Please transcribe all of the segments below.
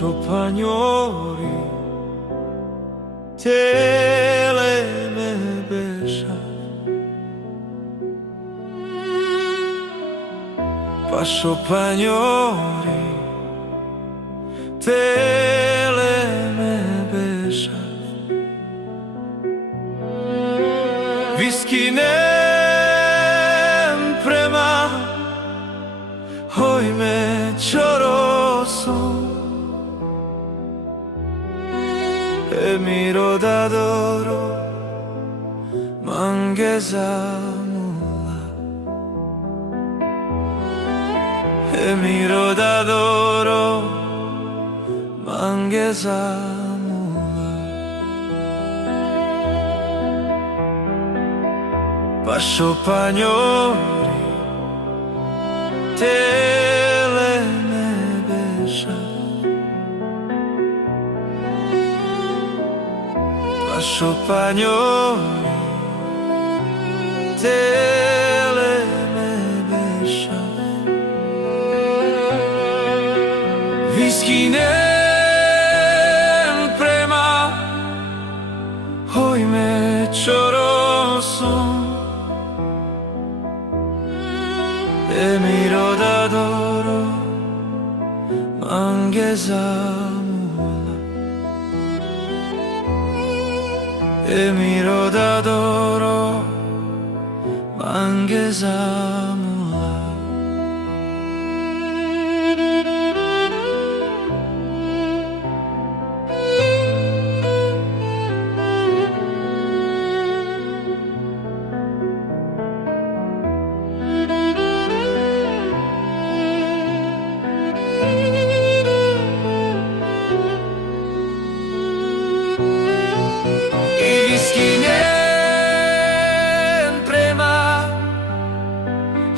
Pașopaniori me besha Pașopaniori me besha Viskinem prema Hoj me čorosom Miro d'adoro Mangesamula Miro d'adoro Mangesamula Pașopaniori me besha Pașopaniori me besha Viskinem prema Hoj me čorosom Miro d'adoro Mangesamula Miro d'adoro Mangesamula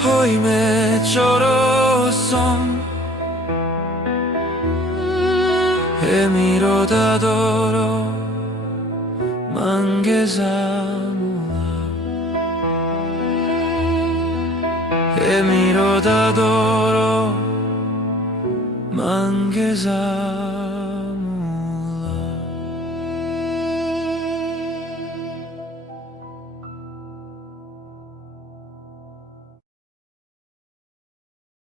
Hoj me čorosom Miro d'adoro Mangesamula Miro d'adoro Mangesamula